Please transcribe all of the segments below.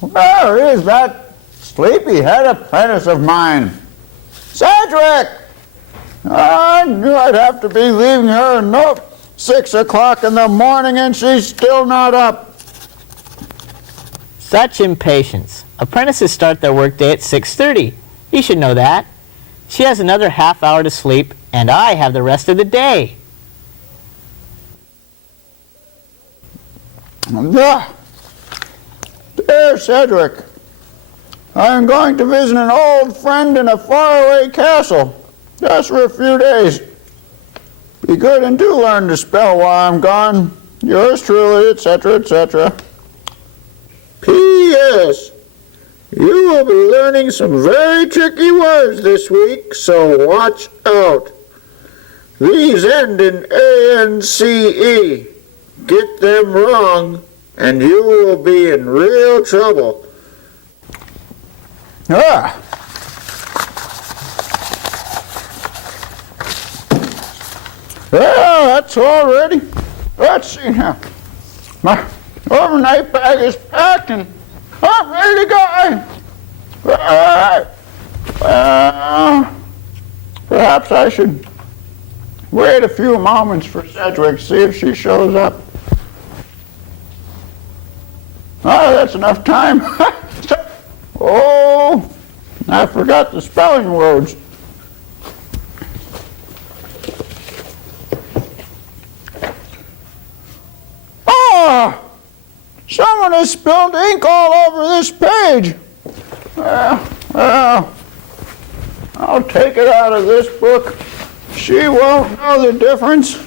Where is that sleepy-head apprentice of mine? Cedric! I knew I'd have to be leaving her a note 6 o'clock in the morning and she's still not up. Such impatience. Apprentices start their workday at 6:30. You should know that. She has another half hour to sleep, and I have the rest of the day. Dear Cedric, I am going to visit an old friend in a faraway castle, just for a few days. Be good and do learn to spell while I'm gone. Yours truly, etc., etc. P.S. You will be learning some very tricky words this week, so watch out. These end in A-N-C-E. Get them wrong, and you will be in real trouble. Well, that's all ready. Let's see now. My overnight bag is packed and I'm ready to go. Perhaps I should wait a few moments for Cedric, see if she shows up. Oh, that's enough time. Oh, I forgot the spelling words. Ah! Someone has spilled ink all over this page. Well, I'll take it out of this book. She won't know the difference.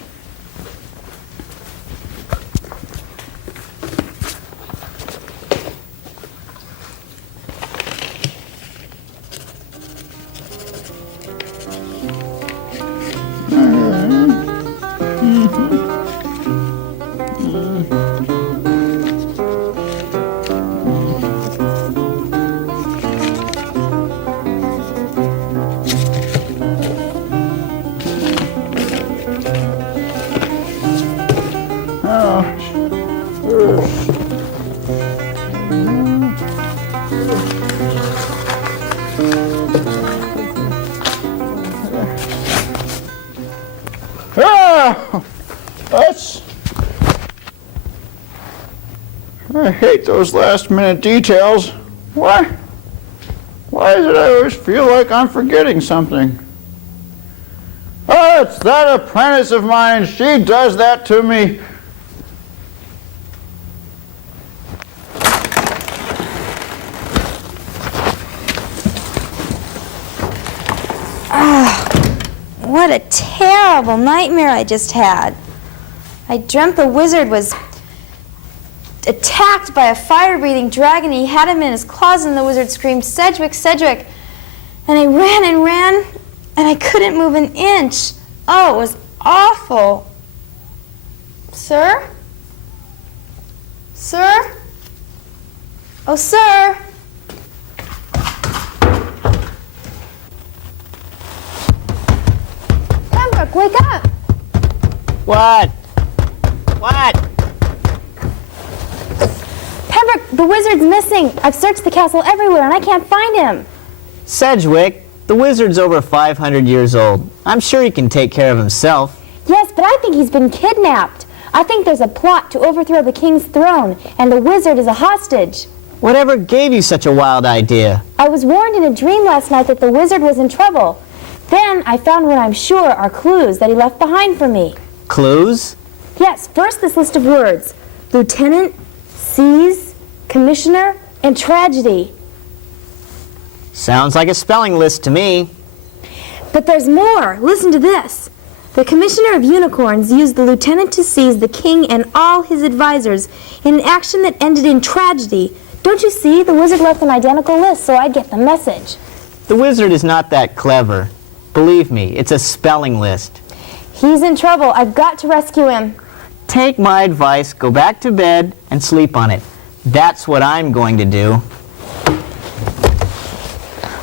I hate those last-minute details. Why is it I always feel like I'm forgetting something? Oh, it's that apprentice of mine. She does that to me. What a terrible nightmare I just had. I dreamt the wizard was attacked by a fire-breathing dragon. He had him in his claws, and the wizard screamed, "Cedric, Cedric!" And I ran and ran, and I couldn't move an inch. Oh, it was awful. Sir? Sir? Oh, sir? Pembroke, wake up! What? What? Pembroke, the wizard's missing. I've searched the castle everywhere, and I can't find him. Sedgwick, the wizard's over 500 years old. I'm sure he can take care of himself. Yes, but I think he's been kidnapped. I think there's a plot to overthrow the king's throne, and the wizard is a hostage. Whatever gave you such a wild idea? I was warned in a dream last night that the wizard was in trouble. Then I found what I'm sure are clues that he left behind for me. Clues? Yes, first this list of words. Lieutenant, seize, commissioner, and tragedy. Sounds like a spelling list to me. But there's more. Listen to this. The commissioner of unicorns used the lieutenant to seize the king and all his advisors in an action that ended in tragedy. Don't you see? The wizard left an identical list, so I'd get the message. The wizard is not that clever. Believe me, it's a spelling list. He's in trouble. I've got to rescue him. Take my advice, go back to bed, and sleep on it. That's what I'm going to do.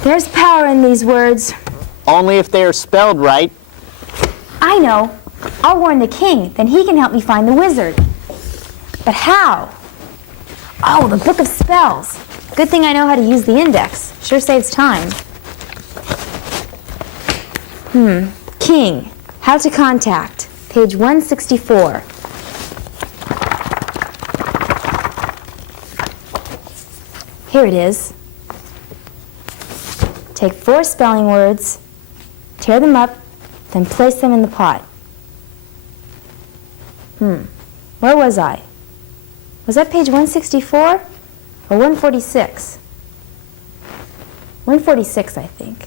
There's power in these words. Only if they are spelled right. I know. I'll warn the king, then he can help me find the wizard. But how? Oh, the Book of Spells. Good thing I know how to use the index. Sure saves time. King. How to contact. Page 164. Here it is. Take 4 spelling words, tear them up, then place them in the pot. Where was I? Was that page 164 or 146? 146, I think.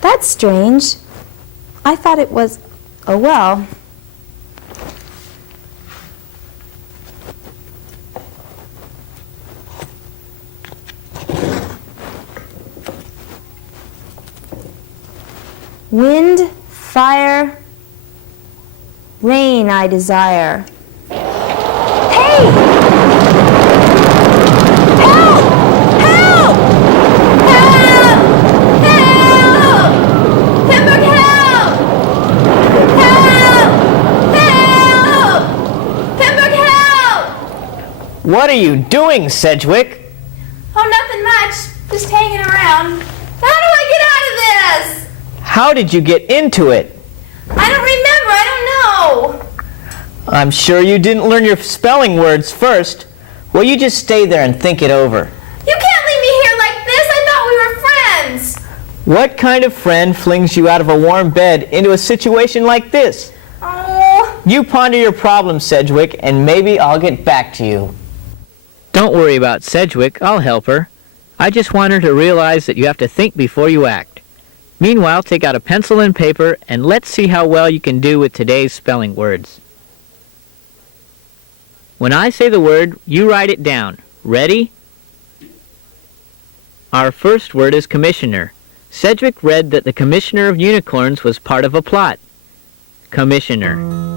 That's strange. I thought it was, oh well. Wind, fire, rain I desire. Hey! Help! Help! Help! Help! Pembroke, help! Help! Help! Pembroke, help! What are you doing, Sedgwick? Oh, nothing much. Just hanging around. How do I get out of this? How did you get into it? I don't remember. I don't know. I'm sure you didn't learn your spelling words first. Well, you just stay there and think it over. You can't leave me here like this. I thought we were friends. What kind of friend flings you out of a warm bed into a situation like this? Oh. You ponder your problem, Sedgwick, and maybe I'll get back to you. Don't worry about Sedgwick. I'll help her. I just want her to realize that you have to think before you act. Meanwhile, take out a pencil and paper, and let's see how well you can do with today's spelling words. When I say the word, you write it down. Ready? Our first word is commissioner. Sedgwick read that the commissioner of unicorns was part of a plot. Commissioner.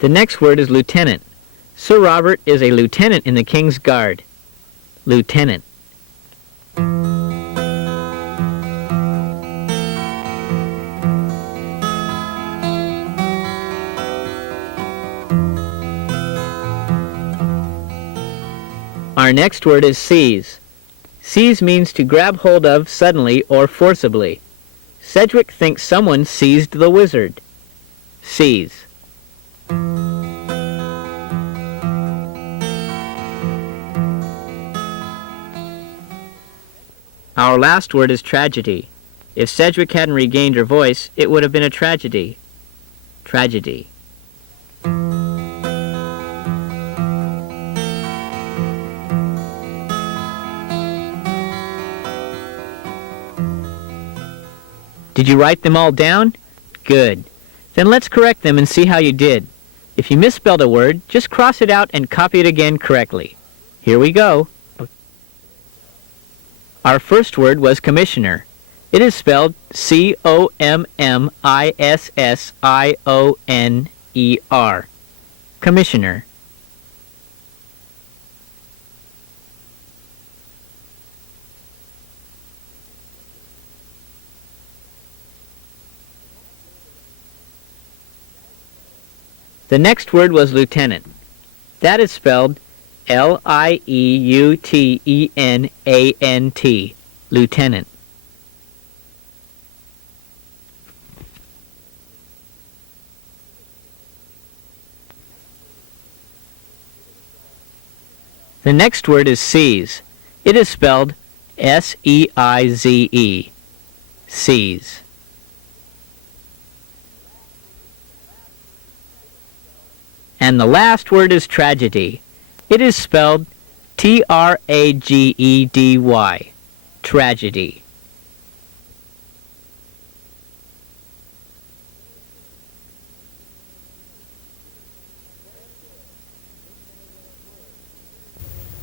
The next word is lieutenant. Sir Robert is a lieutenant in the King's Guard. Lieutenant. Our next word is seize. Seize means to grab hold of suddenly or forcibly. Sedgwick thinks someone seized the wizard. Seize. Our last word is tragedy. If Sedgwick hadn't regained her voice, it would have been a tragedy. Tragedy. Did you write them all down? Good. Then let's correct them and see how you did. If you misspelled a word, just cross it out and copy it again correctly. Here we go. Our first word was commissioner. It is spelled C-O-M-M-I-S-S-I-O-N-E-R. Commissioner. The next word was lieutenant. That is spelled L-I-E-U-T-E-N-A-N-T. Lieutenant. The next word is seize. It is spelled S-E-I-Z-E. Seize. And the last word is tragedy. It is spelled T-R-A-G-E-D-Y. Tragedy.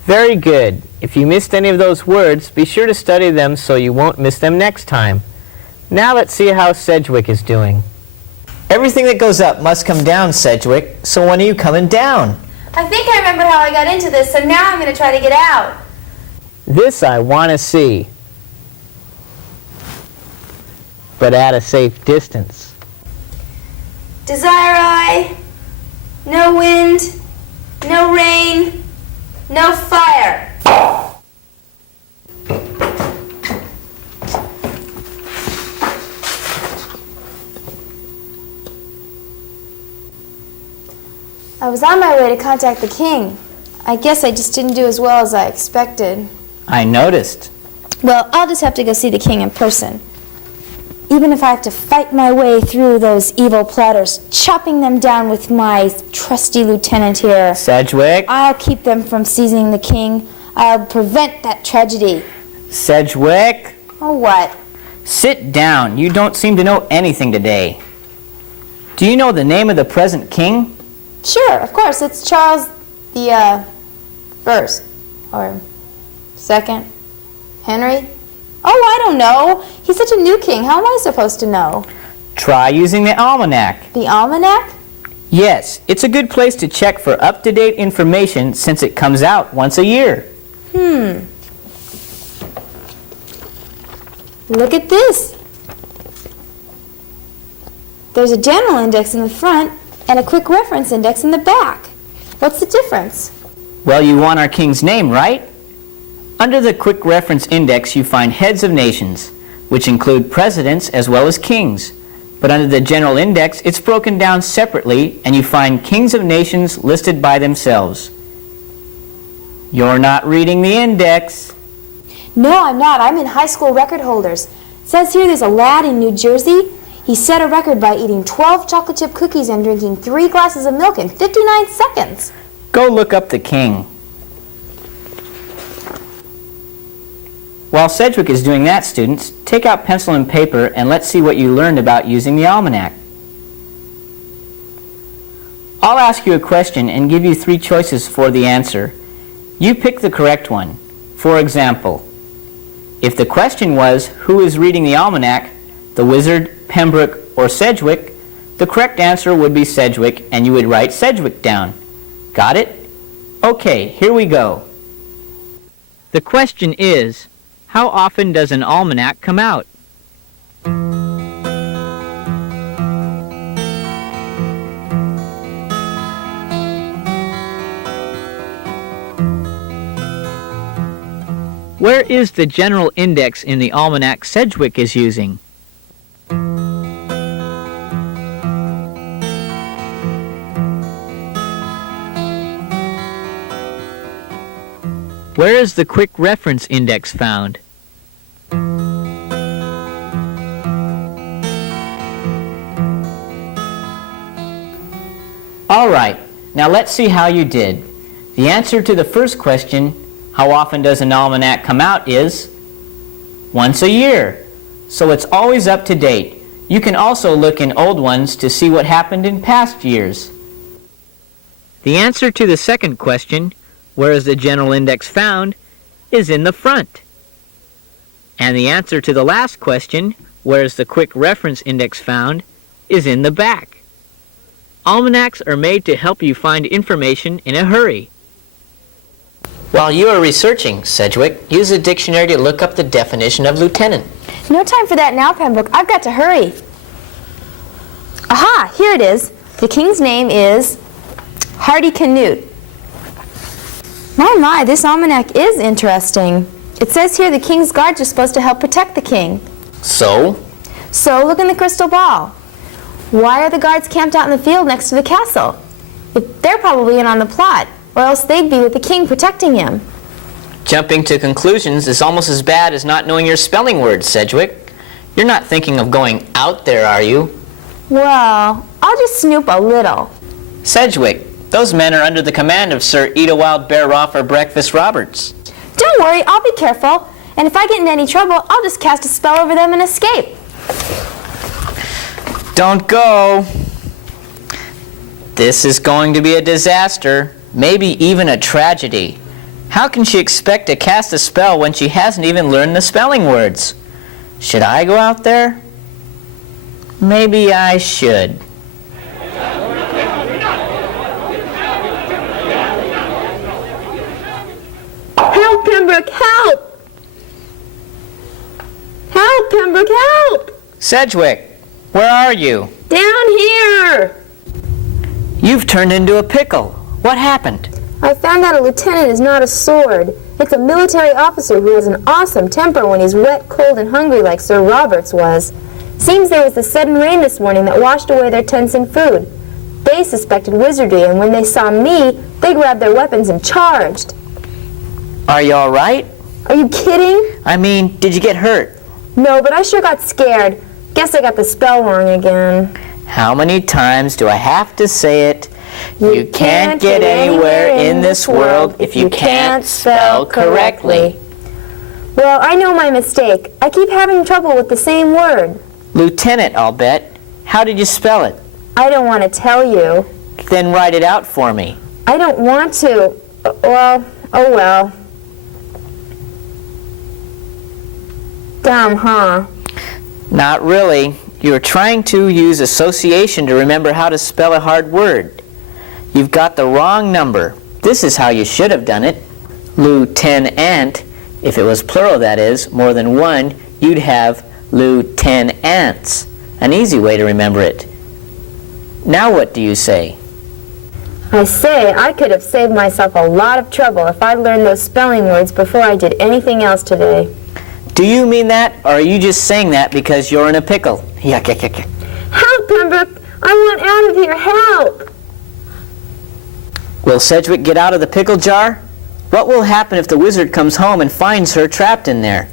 Very good. If you missed any of those words, be sure to study them so you won't miss them next time. Now let's see how Sedgwick is doing. Everything that goes up must come down, Sedgwick. So when are you coming down? I think I remember how I got into this, so now I'm going to try to get out. This I want to see. But at a safe distance. Desire I, no wind, no rain, no fire. I was on my way to contact the king. I guess I just didn't do as well as I expected. I noticed. Well, I'll just have to go see the king in person. Even if I have to fight my way through those evil plotters, chopping them down with my trusty lieutenant here. Sedgwick? I'll keep them from seizing the king. I'll prevent that tragedy. Sedgwick? Oh, what? Sit down. You don't seem to know anything today. Do you know the name of the present king? Sure, of course. It's Charles the, first. Or second. Henry? Oh, I don't know. He's such a new king. How am I supposed to know? Try using the almanac. The almanac? Yes, it's a good place to check for up-to-date information since it comes out once a year. Look at this. There's a general index in the front and a quick reference index in the back. What's the difference? Well, you want our king's name, right? Under the Quick Reference Index, you find heads of nations, which include presidents as well as kings. But under the General Index, it's broken down separately, and you find kings of nations listed by themselves. You're not reading the index. No, I'm not. I'm in high school record holders. It says here there's a lad in New Jersey. He set a record by eating 12 chocolate chip cookies and drinking 3 glasses of milk in 59 seconds. Go look up the king. While Sedgwick is doing that, students, take out pencil and paper and let's see what you learned about using the almanac. I'll ask you a question and give you 3 choices for the answer. You pick the correct one. For example, if the question was, who is reading the almanac, the wizard, Pembroke, or Sedgwick, the correct answer would be Sedgwick, and you would write Sedgwick down. Got it? Okay, here we go. The question is, how often does an almanac come out? Where is the general index in the almanac Sedgwick is using? Where is the Quick Reference Index found? All right, now let's see how you did. The answer to the first question, how often does an almanac come out, is once a year. So it's always up to date. You can also look in old ones to see what happened in past years. The answer to the second question, where is the general index found, is in the front. And the answer to the last question, where is the Quick Reference Index found, is in the back. Almanacs are made to help you find information in a hurry. While you are researching, Sedgwick, use a dictionary to look up the definition of lieutenant. No time for that now, Pembroke. I've got to hurry. Aha, here it is. The king's name is Hardicanute. My, this almanac is interesting. It says here the king's guards are supposed to help protect the king. So? So, look in the crystal ball. Why are the guards camped out in the field next to the castle? They're probably in on the plot, or else they'd be with the king protecting him. Jumping to conclusions is almost as bad as not knowing your spelling words, Sedgwick. You're not thinking of going out there, are you? Well, I'll just snoop a little. Sedgwick, those men are under the command of Sir Eat-a-Wild Bear Roff or Breakfast Roberts. Don't worry, I'll be careful. And if I get into any trouble, I'll just cast a spell over them and escape. Don't go. This is going to be a disaster, maybe even a tragedy. How can she expect to cast a spell when she hasn't even learned the spelling words? Should I go out there? Maybe I should. Pembroke, help! Help, Pembroke, help! Sedgwick, where are you? Down here! You've turned into a pickle. What happened? I found out a lieutenant is not a sword. It's a military officer who has an awesome temper when he's wet, cold, and hungry like Sir Roberts was. Seems there was a sudden rain this morning that washed away their tents and food. They suspected wizardry, and when they saw me, they grabbed their weapons and charged. Are you all right? Are you kidding? I mean, did you get hurt? No, but I sure got scared. Guess I got the spell wrong again. How many times do I have to say it? You can't get anywhere in this world if you can't spell correctly. Well, I know my mistake. I keep having trouble with the same word. Lieutenant, I'll bet. How did you spell it? I don't want to tell you. Then write it out for me. I don't want to. Well, oh well. Dumb, huh? Not really. You're trying to use association to remember how to spell a hard word. You've got the wrong number. This is how you should have done it. Lieutenant. If it was plural, that is, more than one, you'd have lieutenants. An easy way to remember it. Now what do you say? I say I could have saved myself a lot of trouble if I'd learned those spelling words before I did anything else today. Do you mean that, or are you just saying that because you're in a pickle? Yuck, yuck, yuck, yuck. Help, Pembroke! I want out of here, help! Will Sedgwick get out of the pickle jar? What will happen if the wizard comes home and finds her trapped in there?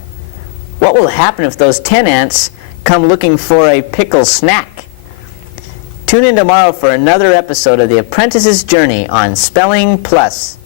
What will happen if those 10 ants come looking for a pickle snack? Tune in tomorrow for another episode of The Apprentice's Journey on Spelling Plus.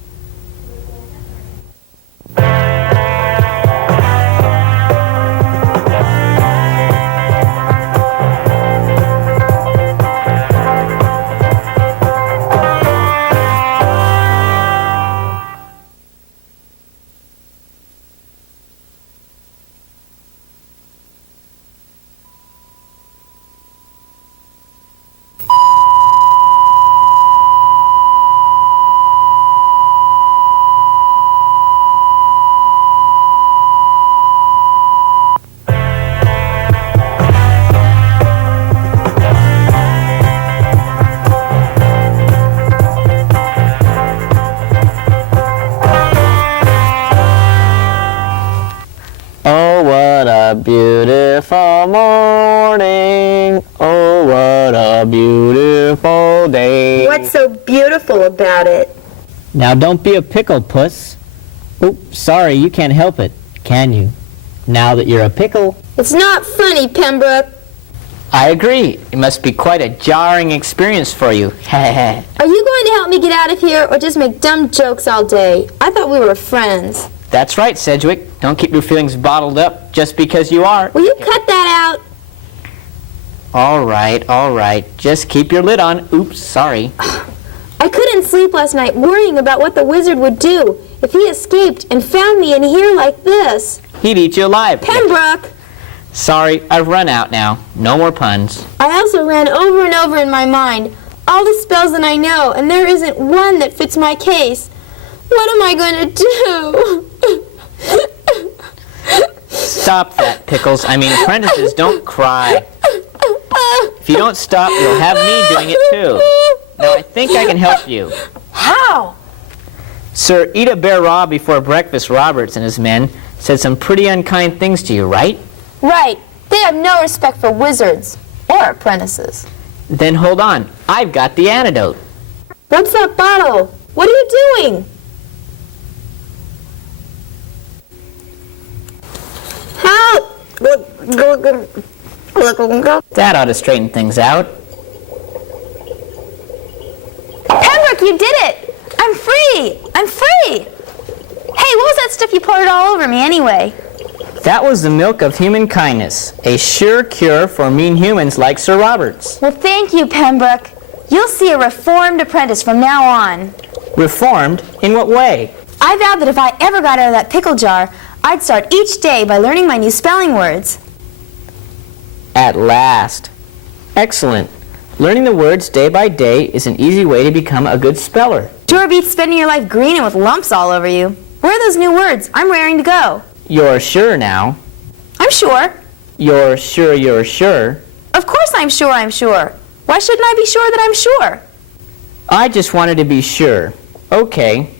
Beautiful morning, oh what a beautiful day. What's so beautiful about it? Now don't be a pickle, puss. Oops, sorry, you can't help it, can you? Now that you're a pickle. It's not funny, Pembroke. I agree. It must be quite a jarring experience for you. Are you going to help me get out of here or just make dumb jokes all day? I thought we were friends. That's right, Sedgwick. Don't keep your feelings bottled up just because you are. Will you cut that out? All right. Just keep your lid on. Oops, sorry. I couldn't sleep last night worrying about what the wizard would do if he escaped and found me in here like this. He'd eat you alive. Pembroke! Sorry, I've run out now. No more puns. I also ran over and over in my mind all the spells that I know, and there isn't one that fits my case. What am I going to do? Stop that, Pickles. I mean, apprentices, don't cry. If you don't stop, you'll have me doing it too. Now, I think I can help you. How? Sir, eat a bear raw before breakfast. Roberts and his men said some pretty unkind things to you, right? Right. They have no respect for wizards or apprentices. Then hold on. I've got the antidote. What's that bottle? What are you doing? Help! That ought to straighten things out. Pembroke, you did it! I'm free! I'm free! Hey, what was that stuff you poured all over me anyway? That was the milk of human kindness, a sure cure for mean humans like Sir Roberts. Well, thank you, Pembroke. You'll see a reformed apprentice from now on. Reformed? In what way? I vowed that if I ever got out of that pickle jar, I'd start each day by learning my new spelling words. At last. Excellent. Learning the words day by day is an easy way to become a good speller. Sure beats spending your life green and with lumps all over you. Where are those new words? I'm raring to go. You're sure now. I'm sure. You're sure you're sure. Of course I'm sure I'm sure. Why shouldn't I be sure that I'm sure? I just wanted to be sure. Okay.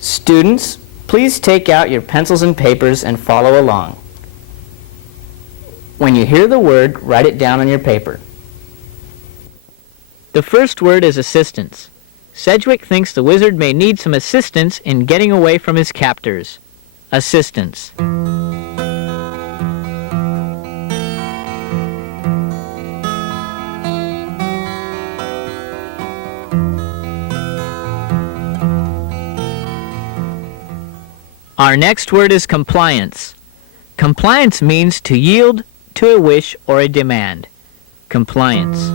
Students, please take out your pencils and papers and follow along. When you hear the word, write it down on your paper. The first word is assistance. Sedgwick thinks the wizard may need some assistance in getting away from his captors. Assistance. Our next word is compliance. Compliance means to yield to a wish or a demand. Compliance.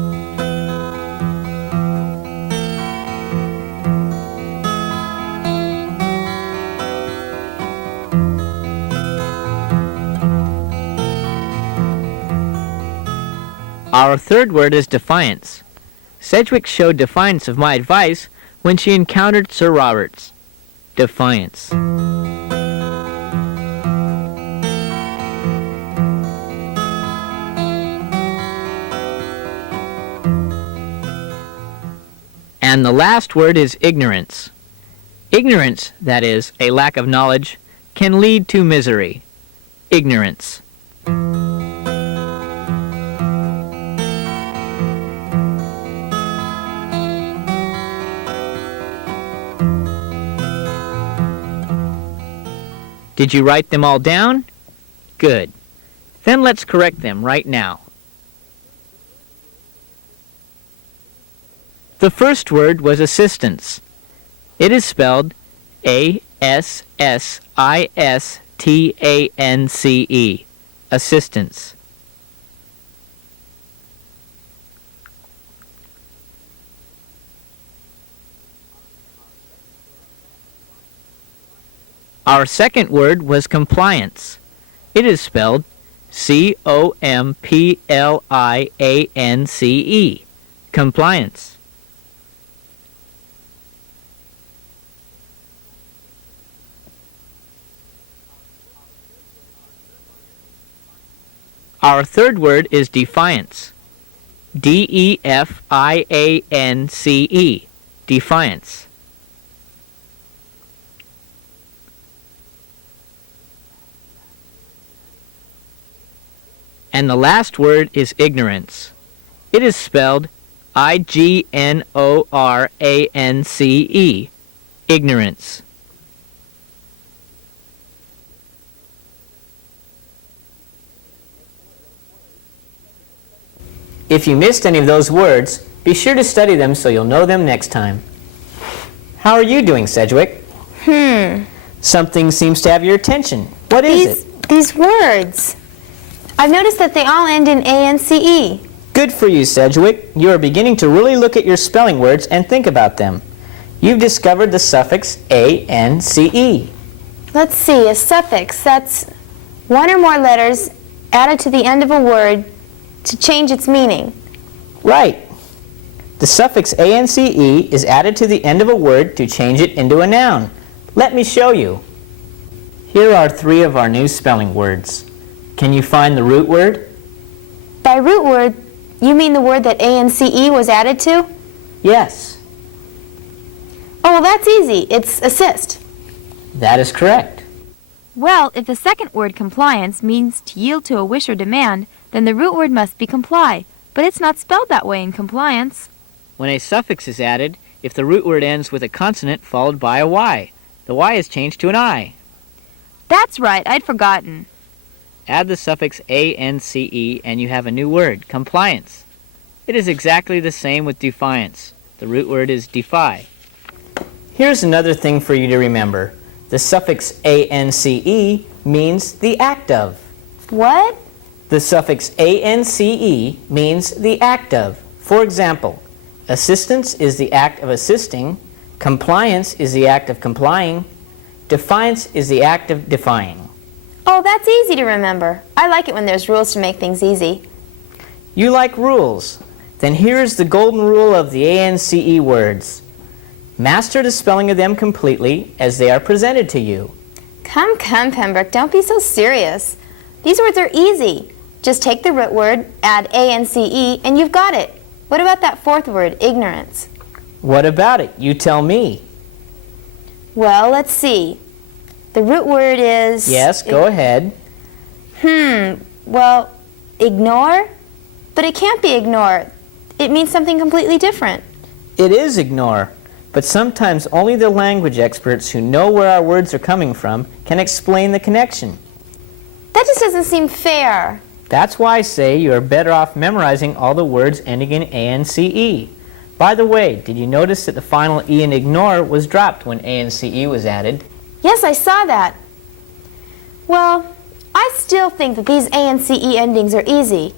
Our third word is defiance. Sedgwick showed defiance of my advice when she encountered Sir Roberts. Defiance. And the last word is ignorance. Ignorance, that is, a lack of knowledge, can lead to misery. Ignorance. Did you write them all down? Good. Then let's correct them right now. The first word was assistance. It is spelled A-S-S-I-S-T-A-N-C-E. Assistance. Our second word was compliance. It is spelled C-O-M-P-L-I-A-N-C-E. Compliance. Our third word is defiance. D-E-F-I-A-N-C-E. Defiance. And the last word is ignorance. It is spelled I-G-N-O-R-A-N-C-E. Ignorance. If you missed any of those words, be sure to study them so you'll know them next time. How are you doing, Sedgwick? Something seems to have your attention. What is it? These words. I've noticed that they all end in A-N-C-E. Good for you, Sedgwick. You are beginning to really look at your spelling words and think about them. You've discovered the suffix A-N-C-E. Let's see, a suffix. That's one or more letters added to the end of a word to change its meaning. Right. The suffix A-N-C-E is added to the end of a word to change it into a noun. Let me show you. Here are 3 of our new spelling words. Can you find the root word? By root word, you mean the word that A-N-C-E was added to? Yes. Oh, well, that's easy. It's assist. That is correct. Well, if the second word, compliance, means to yield to a wish or demand, then the root word must be comply. But it's not spelled that way in compliance. When a suffix is added, if the root word ends with a consonant followed by a Y, the Y is changed to an I. That's right, I'd forgotten. Add the suffix A-N-C-E and you have a new word, compliance. It is exactly the same with defiance. The root word is defy. Here's another thing for you to remember. The suffix A-N-C-E means the act of. What? The suffix A-N-C-E means the act of. For example, assistance is the act of assisting, compliance is the act of complying, defiance is the act of defying. Oh, that's easy to remember. I like it when there's rules to make things easy. You like rules. Then here's the golden rule of the A-N-C-E words. Master the spelling of them completely as they are presented to you. Come, Pembroke, don't be so serious. These words are easy. Just take the root word, add A-N-C-E, and you've got it. What about that fourth word, ignorance? What about it? You tell me. Well, let's see. The root word is... Yes, go ahead. Well, ignore? But it can't be ignore. It means something completely different. It is ignore, but sometimes only the language experts who know where our words are coming from can explain the connection. That just doesn't seem fair. That's why I say you are better off memorizing all the words ending in A-N-C-E. By the way, did you notice that the final E in ignore was dropped when A-N-C-E was added? Yes, I saw that. Well, I still think that these A-N-C-E endings are easy.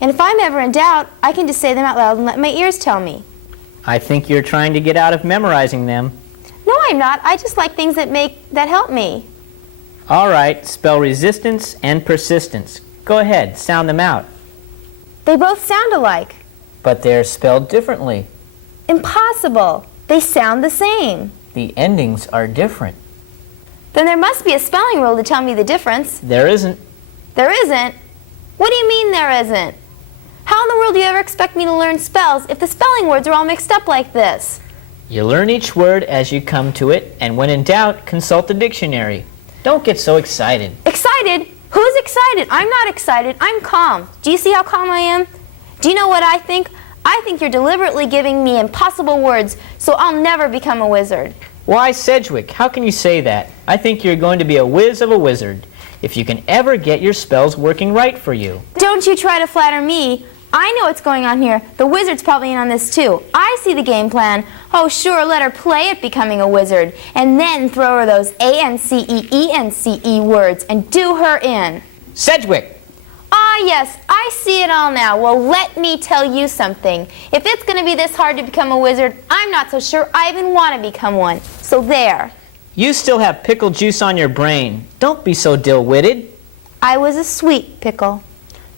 And if I'm ever in doubt, I can just say them out loud and let my ears tell me. I think you're trying to get out of memorizing them. No, I'm not. I just like things that help me. All right, spell resistance and persistence. Go ahead, sound them out. They both sound alike. But they're spelled differently. Impossible. They sound the same. The endings are different. Then there must be a spelling rule to tell me the difference. There isn't. There isn't? What do you mean there isn't? How in the world do you ever expect me to learn spells if the spelling words are all mixed up like this? You learn each word as you come to it, and when in doubt, consult the dictionary. Don't get so excited. Excited? Who's excited? I'm not excited. I'm calm. Do you see how calm I am? Do you know what I think? I think you're deliberately giving me impossible words, so I'll never become a wizard. Why, Sedgwick, how can you say that? I think you're going to be a whiz of a wizard, if you can ever get your spells working right for you. Don't you try to flatter me. I know what's going on here. The wizard's probably in on this too. I see the game plan. Oh, sure, let her play at becoming a wizard, and then throw her those A-N-C-E, E-N-C-E words and do her in. Sedgwick! Ah, yes, I see it all now. Well, let me tell you something. If it's going to be this hard to become a wizard, I'm not so sure I even want to become one. So there. You still have pickle juice on your brain. Don't be so dill-witted. I was a sweet pickle.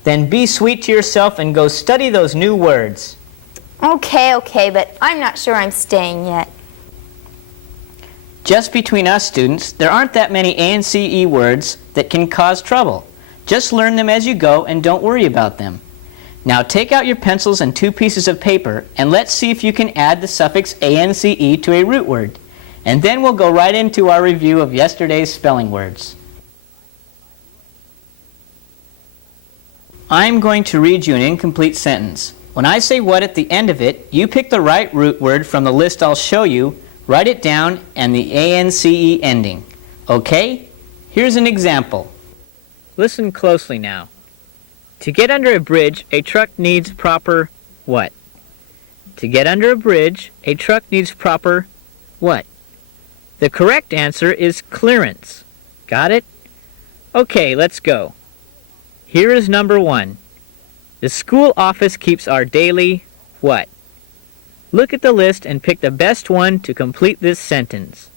Then be sweet to yourself and go study those new words. Okay, but I'm not sure I'm staying yet. Just between us students, there aren't that many A-N-C-E words that can cause trouble. Just learn them as you go and don't worry about them. Now take out your pencils and 2 pieces of paper and let's see if you can add the suffix A-N-C-E to a root word. And then we'll go right into our review of yesterday's spelling words. I'm going to read you an incomplete sentence. When I say what at the end of it, you pick the right root word from the list I'll show you, write it down, and the A-N-C-E ending. Okay? Here's an example. Listen closely now. To get under a bridge, a truck needs proper what? To get under a bridge, a truck needs proper what? The correct answer is clearance. Got it? Okay, let's go. Here is number 1. The school office keeps our daily what? Look at the list and pick the best one to complete this sentence.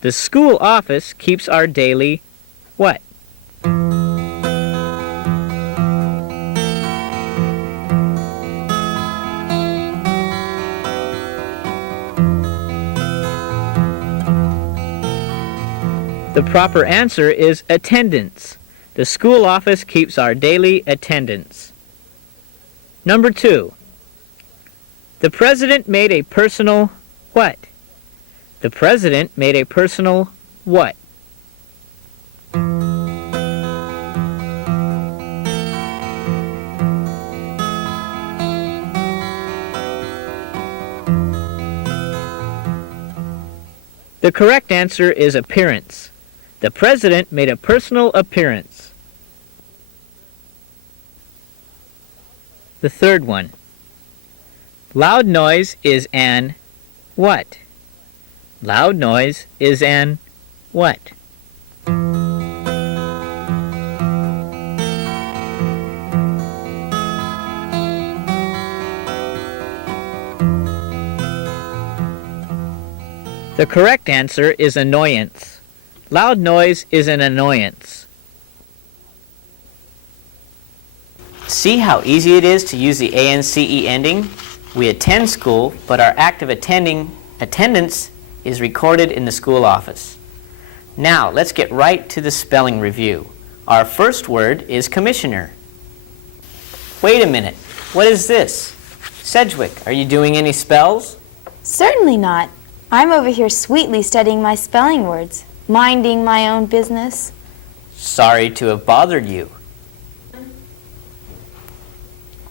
The school office keeps our daily what? The proper answer is attendance. The school office keeps our daily attendance. Number 2. The president made a personal what? The president made a personal what? The correct answer is appearance. The president made a personal appearance. The third one. Loud noise is an what? Loud noise is an what? The correct answer is annoyance. Loud noise is an annoyance. See how easy it is to use the A-N-C-E ending? We attend school, but our act of attending Attendance is recorded in the school office. Now, let's get right to the spelling review. Our first word is commissioner. Wait a minute. What is this? Sedgwick, are you doing any spells? Certainly not. I'm over here sweetly studying my spelling words, minding my own business. Sorry to have bothered you.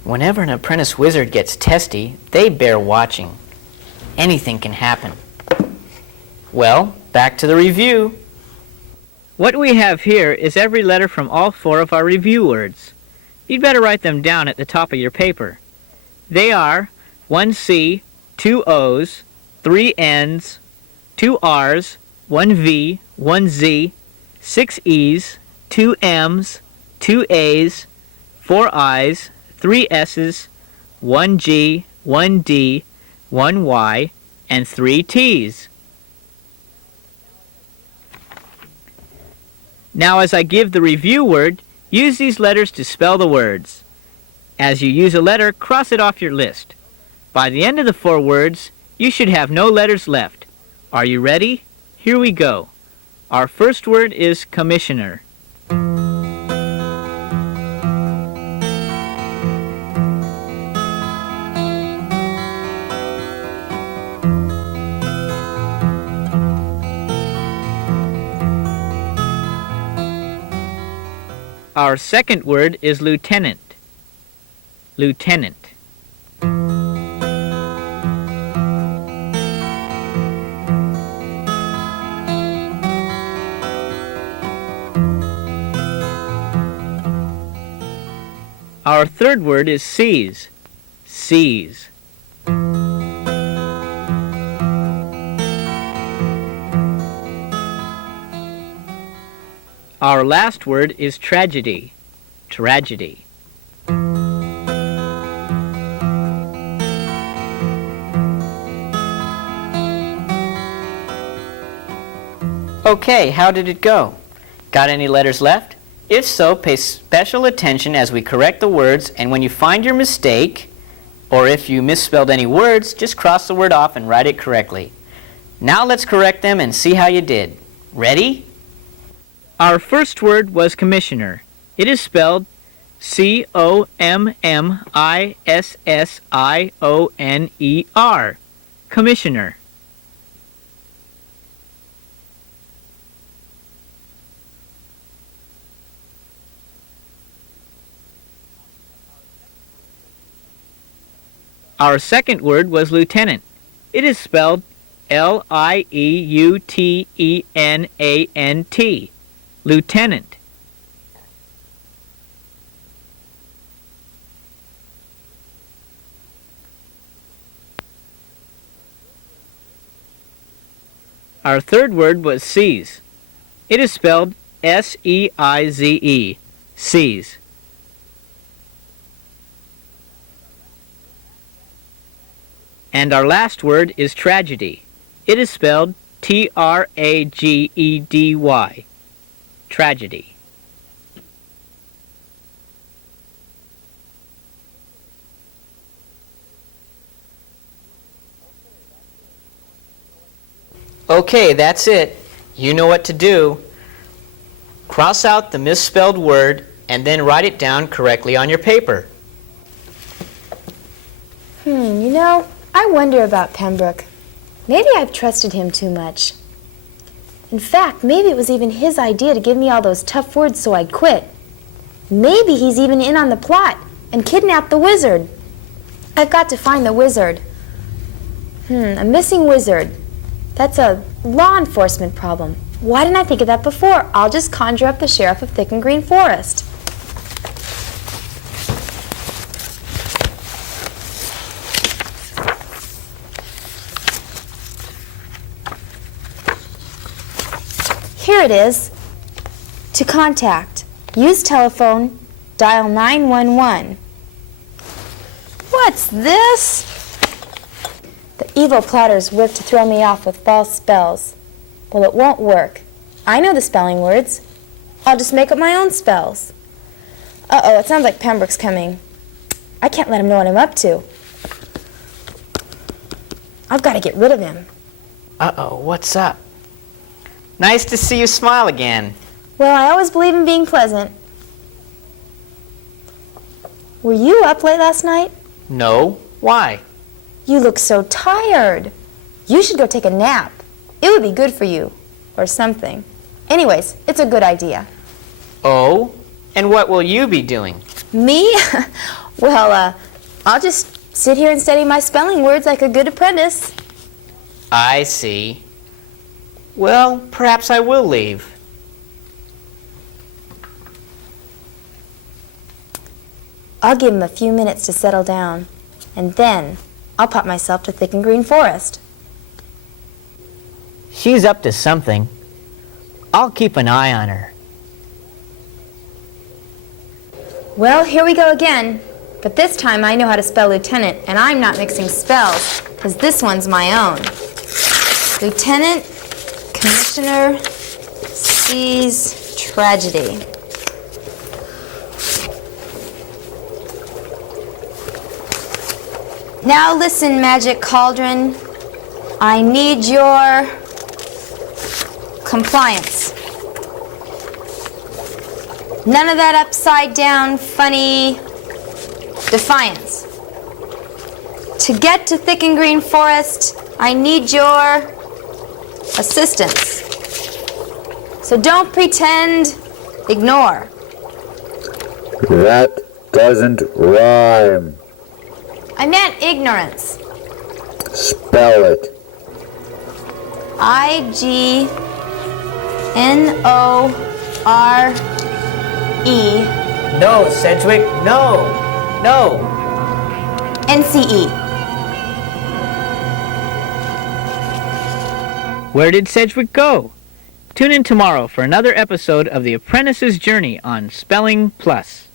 Whenever an apprentice wizard gets testy, they bear watching. Anything can happen. Well, back to the review. What we have here is every letter from all 4 of our review words. You'd better write them down at the top of your paper. They are 1 C, 2 O's, 3 N's, 2 R's, 1 V, 1 Z, 6 E's, 2 M's, 2 A's, 4 I's, 3 S's, 1 G, 1 D, 1 Y, and 3 T's. Now, as I give the review word, use these letters to spell the words. As you use a letter, cross it off your list. By the end of the 4 words, you should have no letters left. Are you ready? Here we go. Our first word is commissioner. Our second word is lieutenant. Lieutenant. Our third word is seize. Seize. Our last word is tragedy. Tragedy. Okay, how did it go? Got any letters left? If so, pay special attention as we correct the words, and when you find your mistake, or if you misspelled any words, just cross the word off and write it correctly. Now let's correct them and see how you did. Ready? Our first word was commissioner. It is spelled C-O-M-M-I-S-S-I-O-N-E-R. Commissioner. Our second word was lieutenant. It is spelled L-I-E-U-T-E-N-A-N-T. Lieutenant. Our third word was seize. It is spelled S-E-I-Z-E. Seize. And our last word is tragedy. It is spelled T-R-A-G-E-D-Y. Tragedy. Okay, that's it. You know what to do. Cross out the misspelled word and then write it down correctly on your paper. You know, I wonder about Pembroke. Maybe I've trusted him too much. In fact, maybe it was even his idea to give me all those tough words so I'd quit. Maybe he's even in on the plot and kidnapped the wizard. I've got to find the wizard. A missing wizard. That's a law enforcement problem. Why didn't I think of that before? I'll just conjure up the sheriff of Thick and Green Forest. Here it is. To contact, use telephone, dial 911. What's this? The evil plotters work to throw me off with false spells. Well, it won't work. I know the spelling words. I'll just make up my own spells. Uh-oh, it sounds like Pembroke's coming. I can't let him know what I'm up to. I've got to get rid of him. Uh-oh, what's up? Nice to see you smile again. Well, I always believe in being pleasant. Were you up late last night? No. Why? You look so tired. You should go take a nap. It would be good for you. Or something. Anyways, it's a good idea. Oh? And what will you be doing? Me? Well, I'll just sit here and study my spelling words like a good apprentice. I see. Well, perhaps I will leave. I'll give him a few minutes to settle down, and then I'll pop myself to Thick and Green Forest. She's up to something. I'll keep an eye on her. Well, here we go again. But this time I know how to spell lieutenant, and I'm not mixing spells, because this one's my own. Lieutenant, Commissioner, sees tragedy. Now listen, Magic Cauldron. I need your compliance. None of that upside down, funny defiance. To get to Thick and Green Forest, I need your assistance. So don't pretend, ignore. That doesn't rhyme. I meant ignorance. Spell it. I-G-N-O-R-E. No, Sedgwick, no. No. N-C-E. Where did Sedgwick go? Tune in tomorrow for another episode of The Apprentice's Journey on Spelling Plus.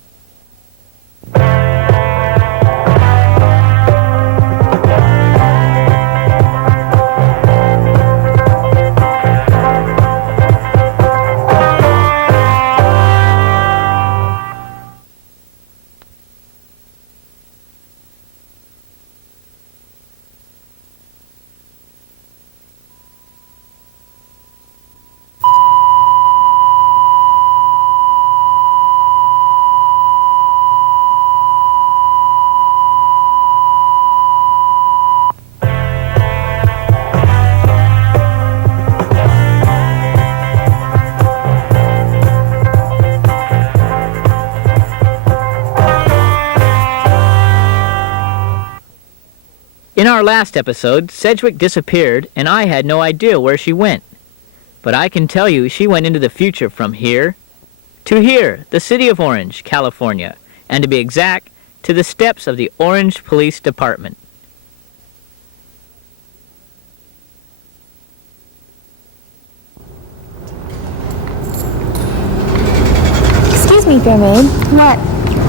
In our last episode, Sedgwick disappeared, and I had no idea where she went. But I can tell you she went into the future from here to here, the city of Orange, California, and to be exact, to the steps of the Orange Police Department. Excuse me, fair maid. What?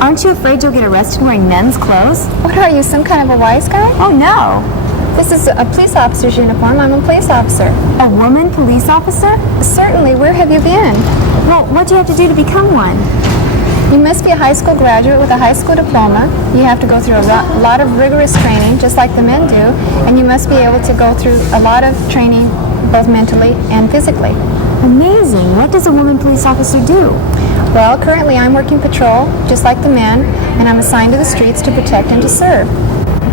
Aren't you afraid you'll get arrested wearing men's clothes? What are you, some kind of a wise guy? Oh, no. This is a police officer's uniform. I'm a police officer. A woman police officer? Certainly. Where have you been? Well, what do you have to do to become one? You must be a high school graduate with a high school diploma. You have to go through a lot of rigorous training, just like the men do, and you must be able to go through a lot of training, both mentally and physically. Amazing. What does a woman police officer do? Well, currently I'm working patrol, just like the men, and I'm assigned to the streets to protect and to serve.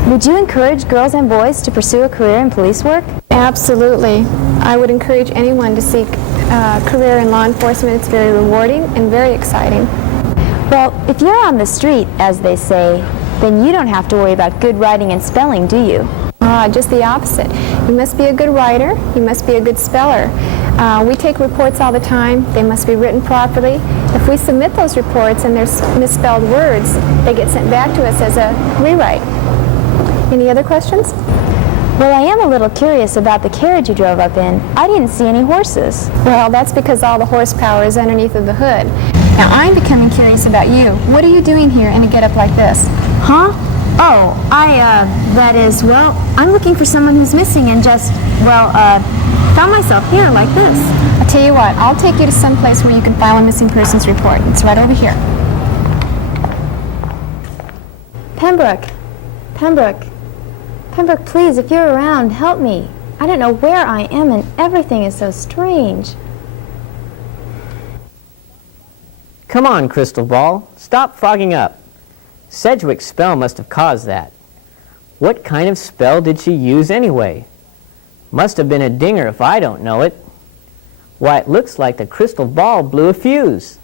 Would you encourage girls and boys to pursue a career in police work? Absolutely. I would encourage anyone to seek a career in law enforcement. It's very rewarding and very exciting. Well, if you're on the street, as they say, then you don't have to worry about good writing and spelling, do you? Just the opposite. You must be a good writer. You must be a good speller. We take reports all the time. They must be written properly. If we submit those reports and there's misspelled words, they get sent back to us as a rewrite. Any other questions? Well, I am a little curious about the carriage you drove up in. I didn't see any horses. Well, that's because all the horsepower is underneath of the hood. Now, I'm becoming curious about you. What are you doing here in a getup like this? Huh? Oh, that is, well, I'm looking for someone who's missing and just, found myself here like this. I'll tell you what, I'll take you to some place where you can file a missing persons report. It's right over here. Pembroke, please, if you're around, help me. I don't know where I am and everything is so strange. Come on, Crystal Ball. Stop fogging up. Sedgwick's spell must have caused that. What kind of spell did she use anyway? Must have been a dinger if I don't know it. Why, it looks like the crystal ball blew a fuse.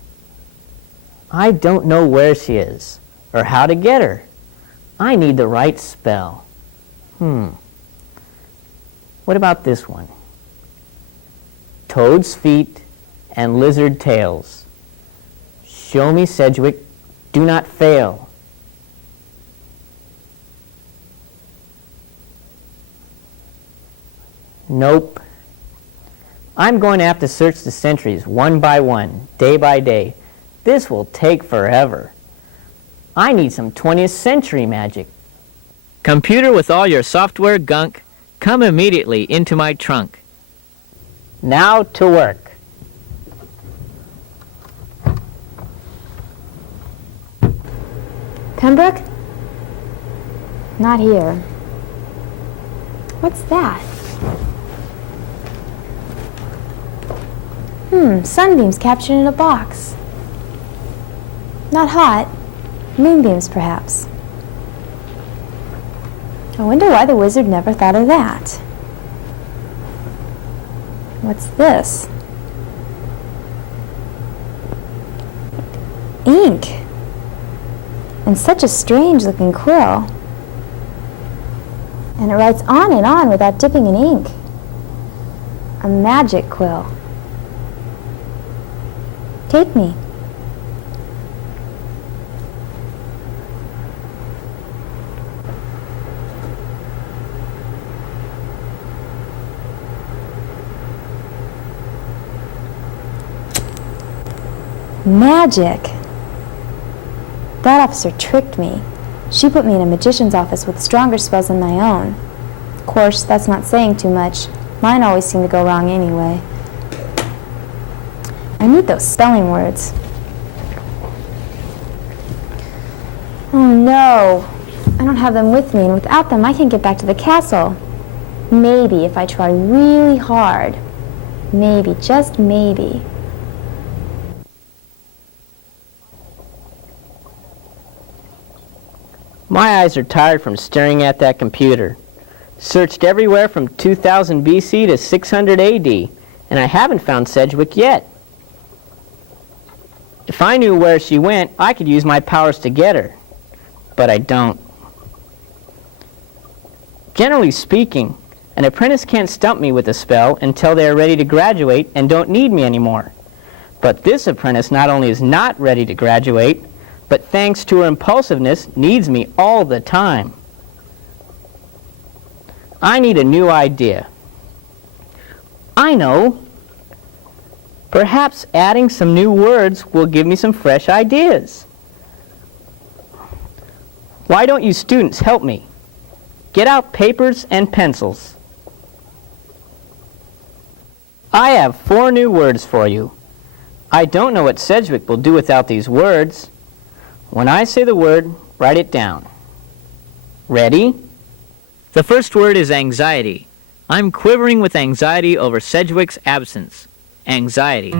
I don't know where she is, or how to get her. I need the right spell. What about this one? Toad's feet and lizard tails. Show me, Sedgwick. Do not fail. Nope. I'm going to have to search the centuries one by one, day by day. This will take forever. I need some 20th century magic. Computer with all your software gunk, come immediately into my trunk. Now to work. Pembroke? Not here. What's that? Sunbeams captured in a box. Not hot. Moonbeams, perhaps. I wonder why the wizard never thought of that. What's this? Ink. And such a strange-looking quill. And it writes on and on without dipping in ink. A magic quill. Take me. Magic! That officer tricked me. She put me in a magician's office with stronger spells than my own. Of course, that's not saying too much. Mine always seem to go wrong anyway. I need those spelling words. Oh no! I don't have them with me, and without them I can't get back to the castle. Maybe if I try really hard. Maybe, just maybe. My eyes are tired from staring at that computer. Searched everywhere from 2000 BC to 600 AD, and I haven't found Sedgwick yet. If I knew where she went, I could use my powers to get her. But I don't. Generally speaking, an apprentice can't stump me with a spell until they are ready to graduate and don't need me anymore. But this apprentice not only is not ready to graduate, but thanks to her impulsiveness, needs me all the time. I need a new idea. I know. Perhaps adding some new words will give me some fresh ideas. Why don't you students help me? Get out papers and pencils. I have 4 new words for you. I don't know what Sedgwick will do without these words. When I say the word, write it down. Ready? The first word is anxiety. I'm quivering with anxiety over Sedgwick's absence. Anxiety.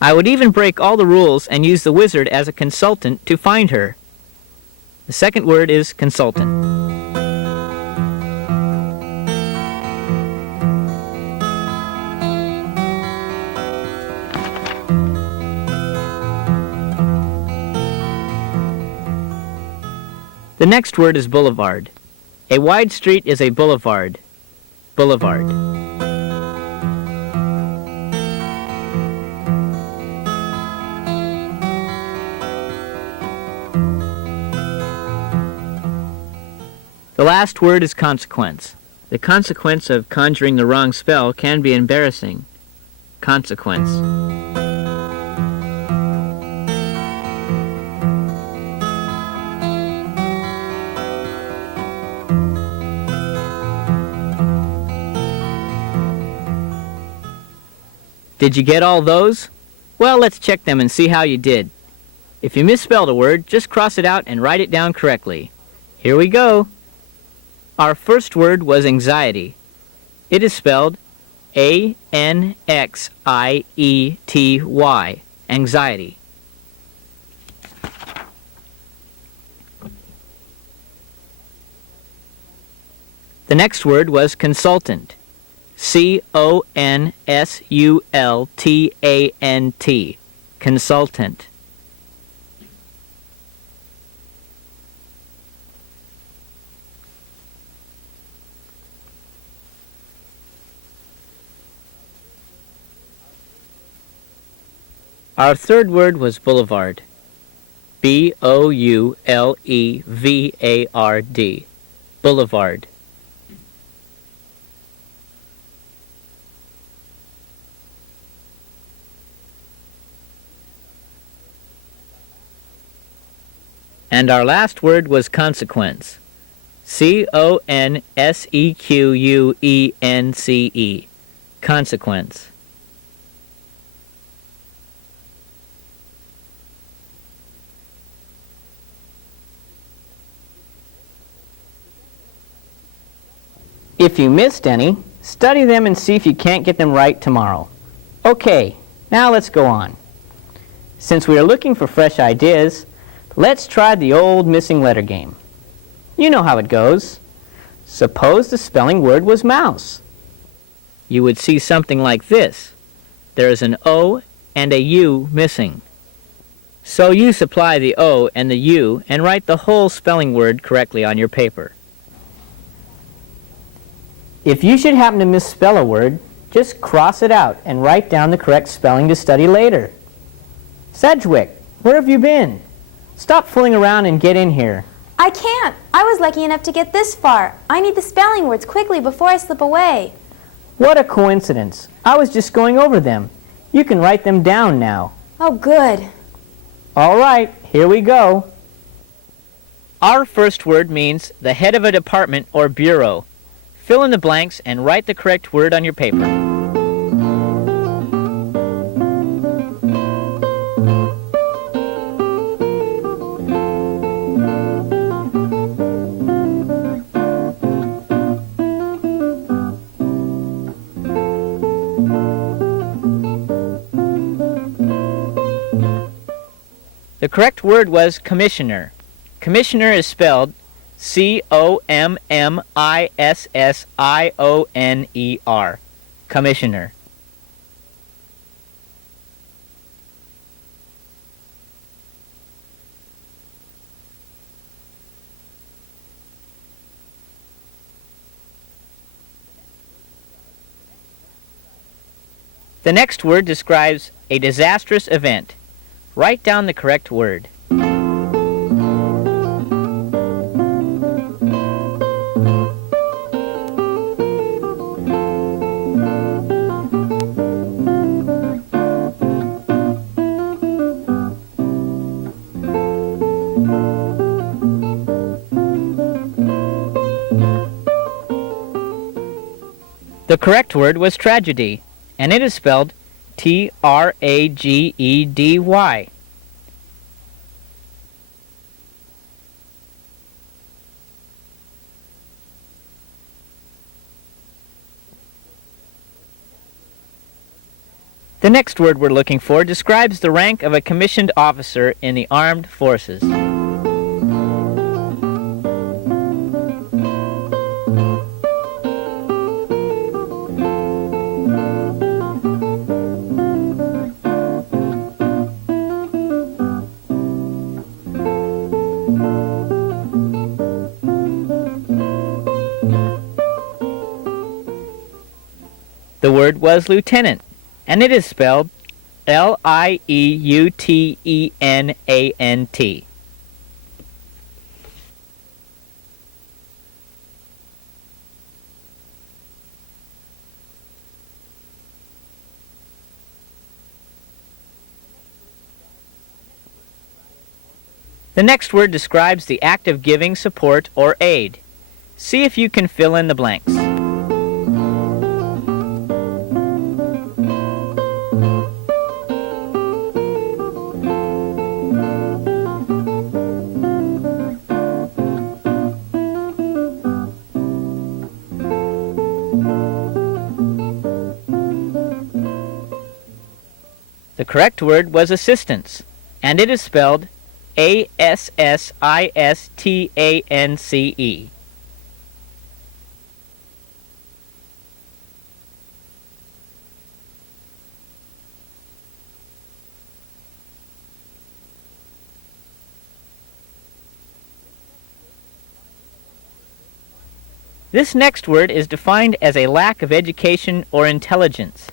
I would even break all the rules and use the wizard as a consultant to find her. The second word is consultant. The next word is boulevard. A wide street is a boulevard. Boulevard. The last word is consequence. The consequence of conjuring the wrong spell can be embarrassing. Consequence. Did you get all those? Well, let's check them and see how you did. If you misspelled a word, just cross it out and write it down correctly. Here we go. Our first word was anxiety. It is spelled A-N-X-I-E-T-Y, anxiety. The next word was consultant. C-O-N-S-U-L-T-A-N-T, consultant. Our third word was boulevard. B-O-U-L-E-V-A-R-D, boulevard. And our last word was consequence. C-O-N-S-E-Q-U-E-N-C-E, consequence. If you missed any, study them and see if you can't get them right tomorrow. Okay, now let's go on. Since we are looking for fresh ideas, let's try the old missing letter game. You know how it goes. Suppose the spelling word was mouse. You would see something like this. There is an O and a U missing. So you supply the O and the U and write the whole spelling word correctly on your paper. If you should happen to misspell a word, just cross it out and write down the correct spelling to study later. Sedgwick, where have you been? Stop fooling around and get in here. I can't. I was lucky enough to get this far. I need the spelling words quickly before I slip away. What a coincidence. I was just going over them. You can write them down now. Oh, good. All right, here we go. Our first word means the head of a department or bureau. Fill in the blanks and write the correct word on your paper. The correct word was commissioner. Commissioner is spelled C-O-M-M-I-S-S-I-O-N-E-R. Commissioner. The next word describes a disastrous event. Write down the correct word. The correct word was tragedy, and it is spelled T-R-A-G-E-D-Y. The next word we're looking for describes the rank of a commissioned officer in the armed forces. The word was lieutenant, and it is spelled L-I-E-U-T-E-N-A-N-T. The next word describes the act of giving support or aid. See if you can fill in the blanks. The correct word was assistance, and it is spelled ASSISTANCE. This next word is defined as a lack of education or intelligence.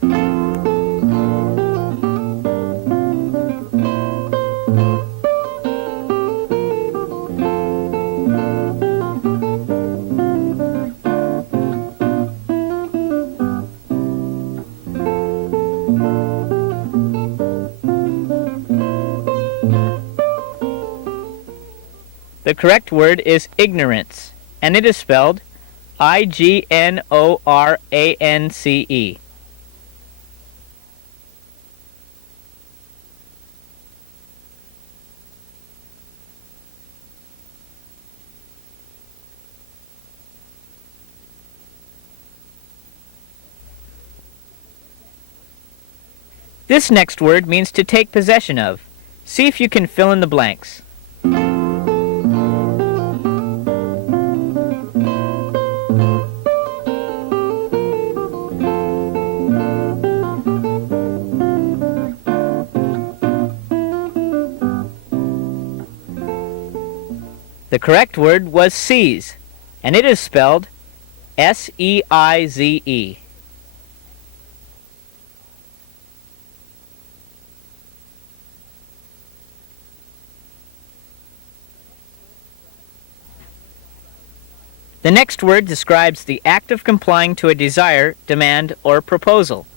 The correct word is ignorance, and it is spelled IGNORANCE. This next word means to take possession of. See if you can fill in the blanks. The correct word was seize, and it is spelled SEIZE. The next word describes the act of complying to a desire, demand, or proposal.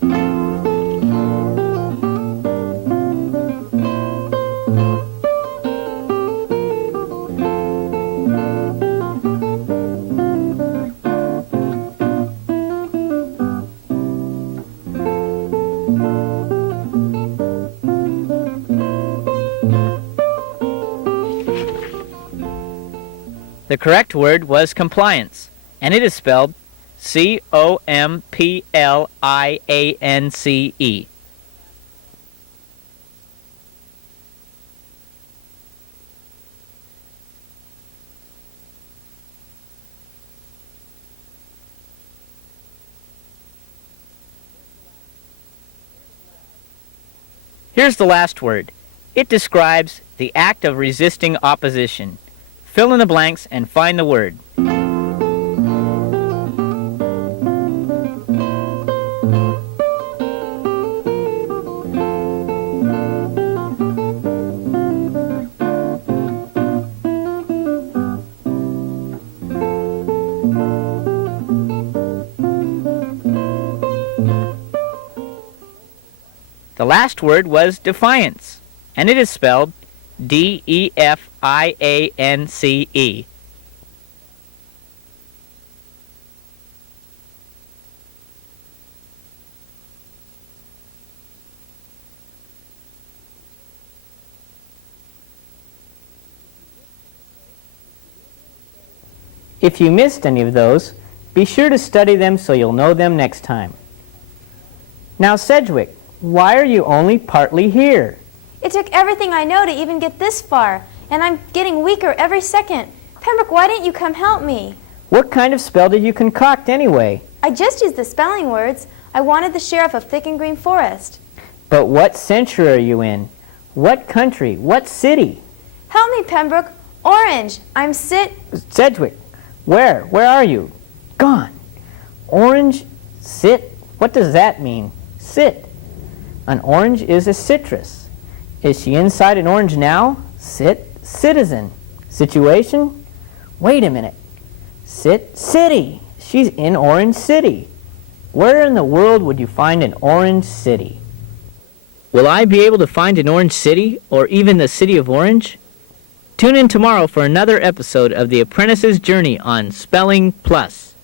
The correct word was compliance, and it is spelled COMPLIANCE. Here's the last word. It describes the act of resisting opposition. Fill in the blanks and find the word. The last word was defiance, and it is spelled DEFIANCE. If you missed any of those, be sure to study them so you'll know them next time. Now, Sedgwick, why are you only partly here? It took everything I know to even get this far, and I'm getting weaker every second. Pembroke, why didn't you come help me? What kind of spell did you concoct anyway? I just used the spelling words. I wanted the sheriff of Thick and Green Forest. But what century are you in? What country? What city? Help me, Pembroke. Orange. I'm Sedgwick, where? Where are you? Gone. Orange, sit? What does that mean? Sit. An orange is a citrus. Is she inside an orange now? Sit, citizen. Situation? Wait a minute. Sit, city. She's in Orange City. Where in the world would you find an orange city? Will I be able to find an orange city, or even the city of Orange? Tune in tomorrow for another episode of The Apprentice's Journey on Spelling Plus.